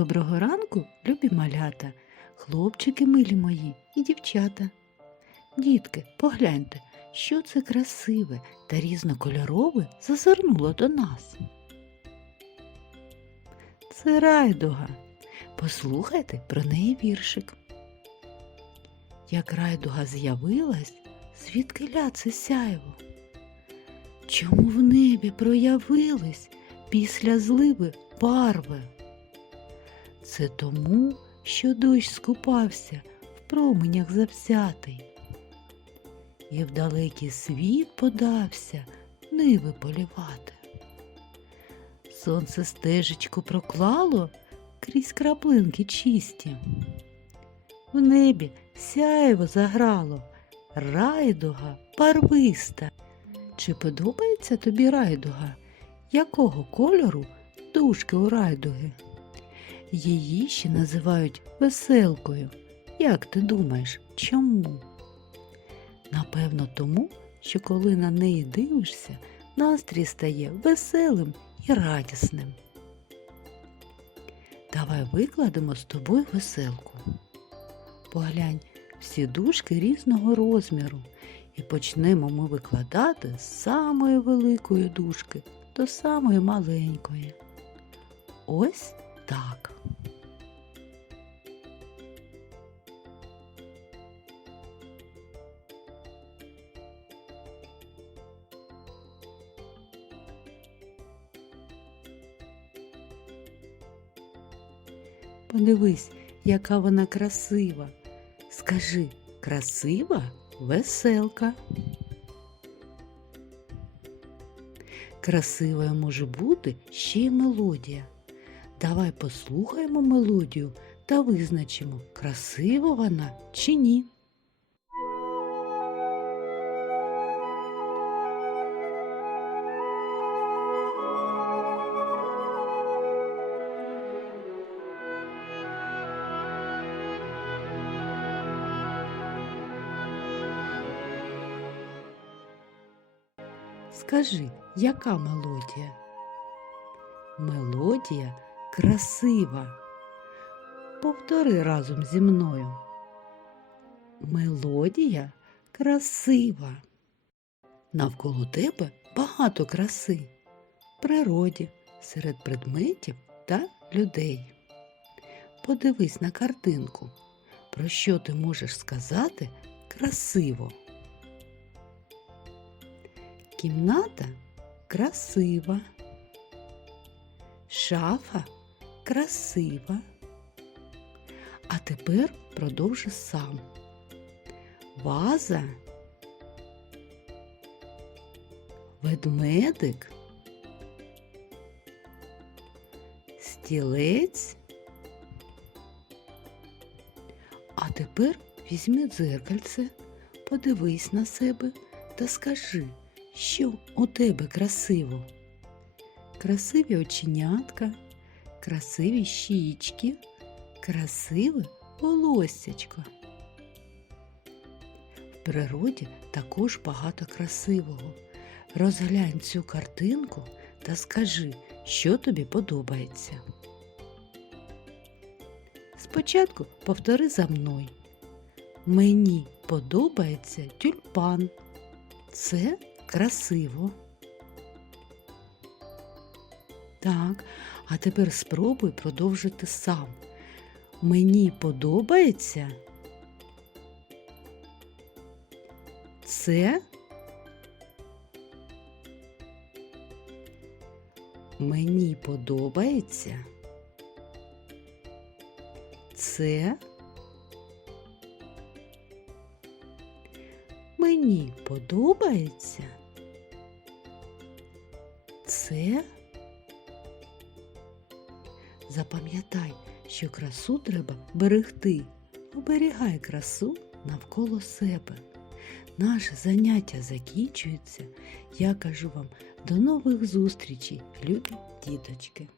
Доброго ранку, любі малята, хлопчики милі мої і дівчата. Дітки, погляньте, що це красиве та різнокольорове зазирнуло до нас. Це райдуга. Послухайте про неї віршик. Як райдуга з'явилась, звідки ля це сяйво? Чому в небі проявились після зливи барви? Це тому, що дощ скупався в променях завзятий, і в далекий світ подався ниви полівати. Сонце стежечку проклало крізь краплинки чисті. В небі сяєво заграло, райдуга барвиста. Чи подобається тобі райдуга? Якого кольору дужки у райдуги? Її ще називають веселкою. Як ти думаєш, чому? Напевно, тому, що коли на неї дивишся, настрій стає веселим і радісним. Давай викладемо з тобою веселку. Поглянь, всі дужки різного розміру, і почнемо ми викладати з самої великої дужки до самої маленької. Ось так. Подивись, яка вона красива. Скажи, красива веселка. Красивою може бути ще й мелодія. Давай послухаємо мелодію та визначимо, красива вона чи ні. Скажи, яка мелодія? Мелодія красива. Повтори разом зі мною. Мелодія красива. Навколо тебе багато краси в природі, серед предметів та людей. Подивись на картинку. Про що ти можеш сказати красиво? Кімната красива. Шафа красива. А тепер продовжи сам. Ваза. Ведмедик. Стілець. А тепер візьми дзеркальце, подивись на себе та скажи, що у тебе красиво. Красиві оченятка, красиві щічки, красиве волоссячко. В природі також багато красивого. Розглянь цю картинку та скажи, що тобі подобається. Спочатку повтори за мною. Мені подобається тюльпан. Це красиво. Так, а тепер спробуй продовжити сам. Мені подобається. Це мені подобається. Це мені подобається. Це запам'ятай, що красу треба берегти. Оберігай красу навколо себе. Наше заняття закінчується. Я кажу вам до нових зустрічей, любі діточки.